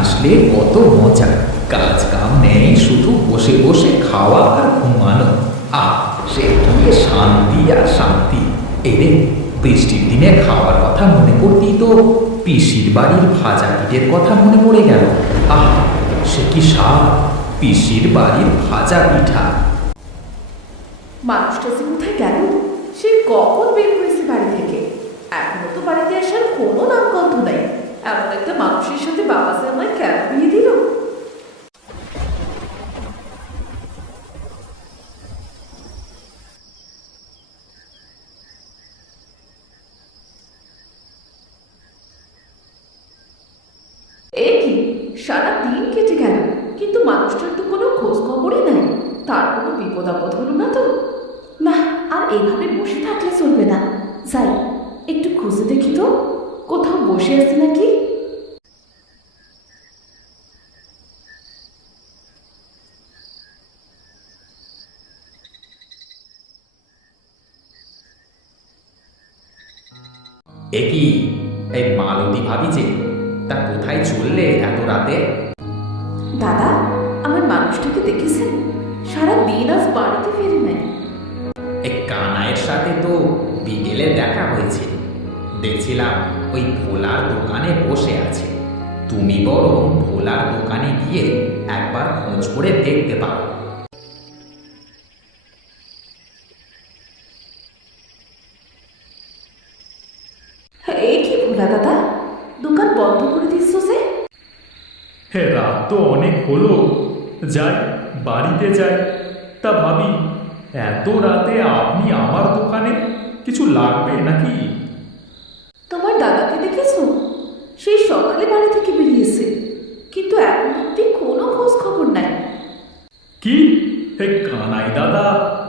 আসলে কত মজা। কাজ কাম নেই, শুধু বসে বসে খাওয়া আর ঘুমানো। আহ, সে কি শান্তি আর শান্তি। এই রে, বৃষ্টির দিনে খাওয়ার কথা মনে করতেই তো পিসির বাড়ির ভাজা পিঠের কথা মনে পড়ে গেল। আহ, সে কি সাপ? পিসির বাড়ির ভাজা পিঠা। মানুষটা যে কোথায় গেল? সে কখন বের হয়েছে বাড়ি থেকে? এখনও তো বাড়িতে আসার কোনো নামগন্ধ নাই। Ela reclamava do xixi de babas. Ela quer. Me dirou. বসে আছে নাকি? এ কি? এই মালতী ভাবি যে তা কোথায় চললে এত রাতে? দাদা আমার মানুষটাকে দেখেছেন? সারা দিন আজ বাড়িতে ফিরে নাই। এই কানাইয়ের সাথে তো বিকেলে দেখা হয়েছে। দেখছিলাম ওই ভোলার দোকানে বসে আছে। তুমি বরং ভোলার দোকানে গিয়ে একবার খোঁজ করে দেখতে পারো। এই কি ভোলা দাদা? দোকান বন্ধ করে দিচ্ছ যে? হ্যাঁ রাত তো অনেক হলো। যাই বাড়িতে যাই। তা ভাবি এত রাতে আপনি আমার দোকানে কিছু লাগবে নাকি? দেখেছ? সেই সকালে বাড়ি থেকে বেরিয়েছে। কিন্তু এখন অব্দি কোনো খোঁজ খবর নাই। কি? হে কানাই দাদা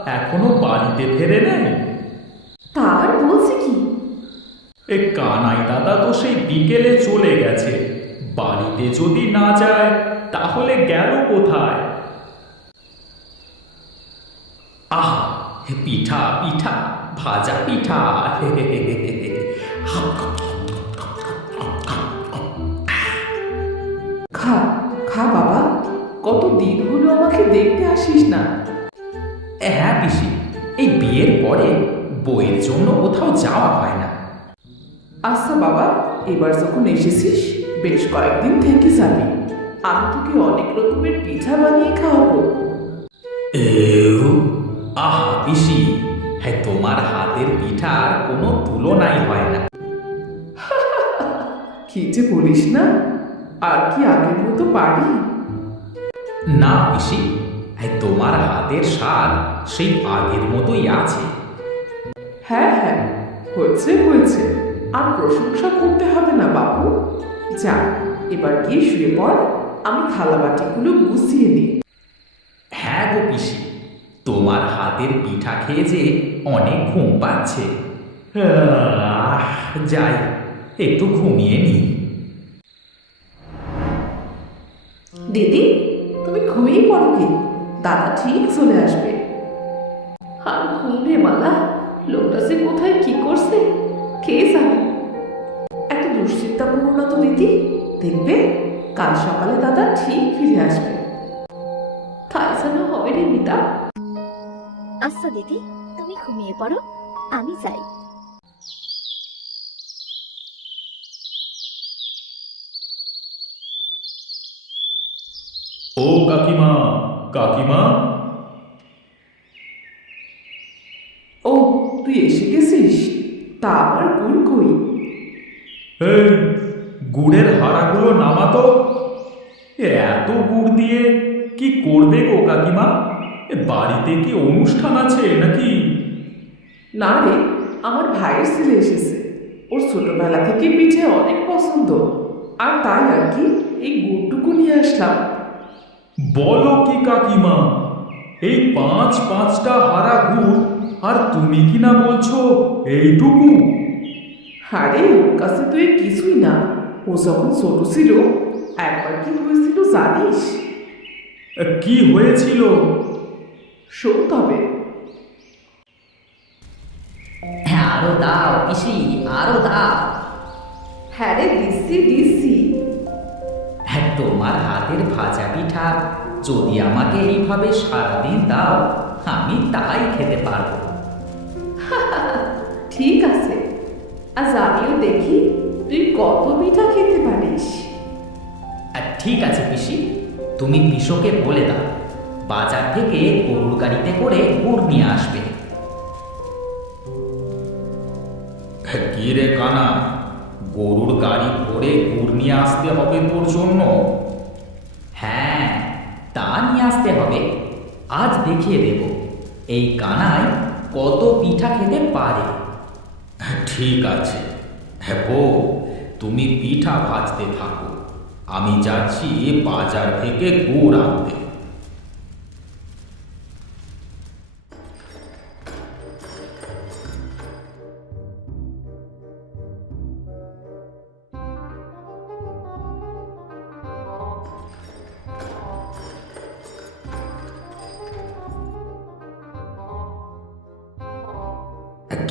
এখনও বাড়িতে ফেরে নেয় তার বলছে কি? এ কানাই দাদা তো সেই বিকেলে চলে গেছে। বাড়িতে যদি না যায় তাহলে গেল কোথায়? আহা পিঠা পিঠা ভাজা পিঠা। আসিস না। হ্যাঁ পিসি এই বিয়ের পরে বইয়ের জন্য কোথাও যাওয়া হয় না। আচ্ছা বাবা এবার যখন এসেছিস বেশ কয়েকদিন থেকে যাবি। আমি তোকে অনেক রকমের পিঠা বানিয়ে খাওয়াবো। আহা পিসি হ্যাঁ তোমার হাতের পিঠার কোনো তুলনাই হয় না। কি যে বলিস না আর কি আগের মতো পারি? না পিসি তোমার হাতের স্বাদ সেই আগের মতোই আছে। হ্যাঁ হ্যাঁ হয়েছে হয়েছে। আর প্রশংসা করতে হবে না বাবু যা এবার গিয়ে শুয়ে পড় আমি থালা বাটিগুলো গুছিয়ে নিই। হ্যাঁ গো পিসি তোমার হাতের পিঠা খেয়ে যে অনেক ঘুম পাচ্ছে। যাই একটু ঘুমিয়ে নিই। দিদি তুমি ঘুমিয়ে পড়ো কি? দাদা ঠিক চলে আসবে। আর ঘুম রে মালা লোকটা সে কোথায় কি করছে কে জানে? এত দুশ্চিন্তা না তো দিদি। দেখবে কাল সকালে দাদা ঠিক ফিরে আসবে। তাই যেন হবে রে মিতা আচ্ছা দিদি তুমি ঘুমিয়ে পড়ো আমি যাই। ও কাকিমা কাকিমা? ও তুই এসে গেছিস? তা আবার গুড় কই? এই গুড়ের হাড়াগুলো নামাতো এ এত গুড় দিয়ে কি করবে গো কাকিমা? এ বাড়িতে কি অনুষ্ঠান আছে নাকি? না রে আমার ভাইয়ের ছেলে এসেছে। ওর ছোটবেলা থেকে পিঠে অনেক পছন্দ। আর তাই আর কি এই গুড়টুকু নিয়ে আসলাম। বলো কি কাকিমা এই পাঁচ পাঁচটা হারা গুড় আর তুমি কি না বলছো এইটুকু? আরে ওর কাছে তো এই কিছুই না। ও যখন ছোট ছিল একবার কি হয়েছিল জানিস? কি হয়েছিল? শোন তবে। হ্যাঁ আরও দাও পিসি আরও দাও। হ্যাঁ রে দিচ্ছি দিচ্ছি। ভাজা যদি আমাকে এইভাবে সারাদিন দাও আমি তাই খেতে পারব। ঠিক আছে। আজ আমিও দেখি তুই কত পিঠা খেতে পারিস। ঠিক আছে পিসি। তুমি পিসোকে বলে দাও। বাজার থেকে গরুর গাড়িতে করে গুড় নিয়ে আসবে। কি রে কানা? গরুর গাড়ি করে গুড় নিয়ে আসতে হবে তোর জন্য? হ্যাঁ আসতে হবে। আজ দেখিয়ে দেব। এই কানায় কত পিঠা খেতে পারে। ঠিক আছে। হ্যাঁ বউ তুমি পিঠা ভাজতে থাকো। আমি যাচ্ছি বাজার থেকে গুড় আনতে।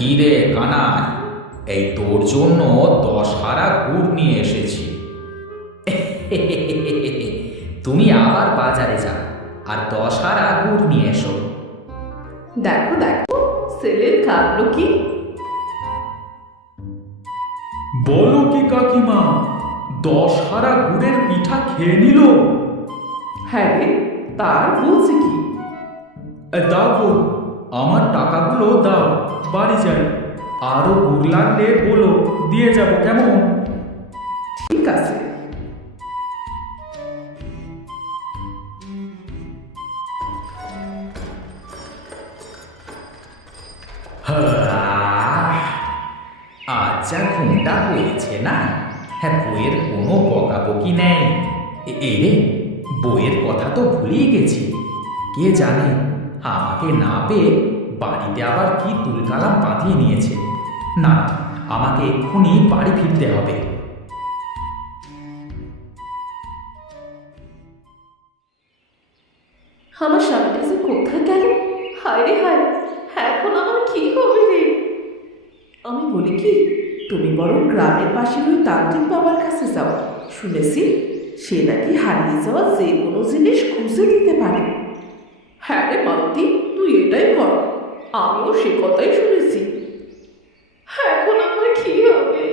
কি রে কানাই এই তোর জন্য দশ হারা গুড় নিয়ে এসেছি। তুমি আবার বাজারে যাও আর দশ হারা গুড় নিয়ে এসো। দেখো দেখো ছেলের কাণ্ড কি? বলো কি কাকিমা দশ হারা গুড়ের পিঠা খেয়ে নিল? হ্যাঁ রে তার বলছে কি? এ, দাও আমার টাকাগুলো দাও বাড়ি যাই। আরও গুড় লাগলে বলো দিয়ে যাব কেমন? ঠিক আছে। যা ঘুমটা হয়েছে না? হ্যাঁ বইয়ের কোনো বকাবকি নেই। এ- এই রে বইয়ের কথা তো ভুলেই গেছি। কে জানে? আমাকে না পেয়ে বাড়িতে আবার কি তুলকালাম বাঁধিয়ে নিয়েছে? না আমাকে এক্ষুনি বাড়ি ফিরতে হবে। আমার স্বামীটা যে কোথায় গেল? হায় রে হায়, এখন আমার কি হবে রে? আমি বলি কি, তুমি বরং গ্রামের পাশের ওই তান্ত্রিক বাবার কাছে যাও। শুনেছি সে নাকি হারিয়ে যাওয়া যে কোনো জিনিস খুঁজে দিতে পারে। হ্যাঁ রে মালতি তুই এটাই কর। আমিও সে কথাই শুনেছি। এখন আমার কি হবে?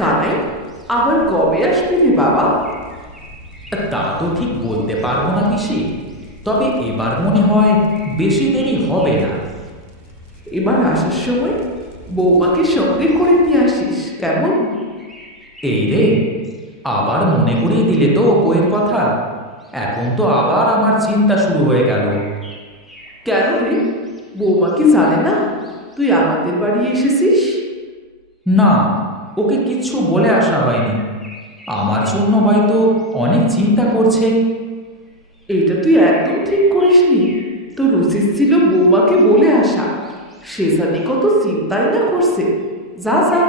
কানাই আবার কবে আসবি রে বাবা? তা তো ঠিক বলতে পারব না পিসি তবে এবার মনে হয় বেশি দেরি হবে না। এবার আসার সময় বৌমাকে সঙ্গে করে নিয়ে আসিস কেমন? এই রে আবার মনে করিয়ে দিলে তো বইয়ের কথা। এখন তো আবার আমার চিন্তা শুরু হয়ে গেল। কেন রে? বৌমা কি জানে না? তুই আমাদের বাড়ি এসেছিস? না ওকে কিচ্ছু বলে আসা হয়নি। আমার জন্য হয়তো অনেক চিন্তা করছে। এটা তুই একদম ঠিক করিসনি। তোর উচিত ছিল বৌমাকে বলে আসা। সে জানি কত চিন্তাই না করছে। যা যা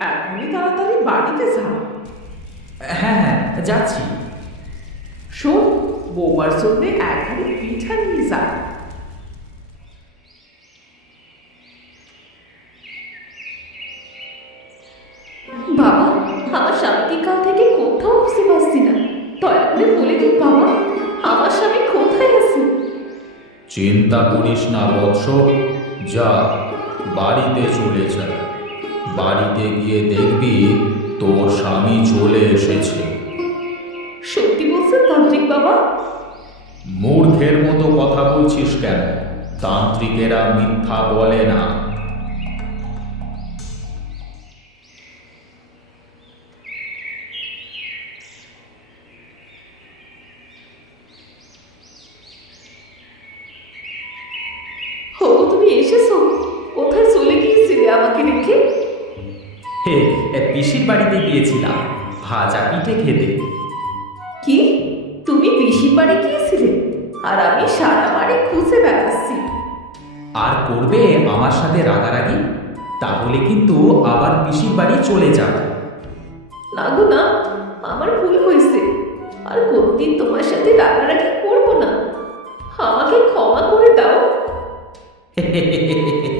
এখনই তাড়াতাড়ি বাড়িতে যা। হ্যাঁ হ্যাঁ যাচ্ছি। শোন বৌমার জন্যে এক হাড়ি পিঠা নিয়ে যা। বাবা আমার স্বামীকে কাল থেকে কোথাও খুঁজে পাচ্ছি না। দয়া করে বলে দিন বাবা আমার স্বামী কোথায় আছে? চিন্তা করিস না বৎস যা বাড়িতে চলে যা বাড়িতে গিয়ে দেখবি তোর স্বামী চলে এসেছে। সত্যি বলছেন তান্ত্রিক বাবা? মূর্খের মতো কথা বলছিস কেন? তান্ত্রিকেরা মিথ্যা বলে না। হে পিসির বাড়িতে গিয়েছিলাম। ভাজা পিঠে খেতে। কি? তুমি পিসির বাড়ি গিয়েছিলে? আর আমি সারা বাড়ি খুঁজে বেড়াচ্ছি। আর করবে আমার সাথে রাগারাগি? তাহলে কিন্তু আবার পিসির বাড়ি চলে যাবে। না গো না আমার ভুল হয়েছে। আর কোনদিন তোমার সাথে রাগারাগি করব না। আমাকে ক্ষমা করে দাও।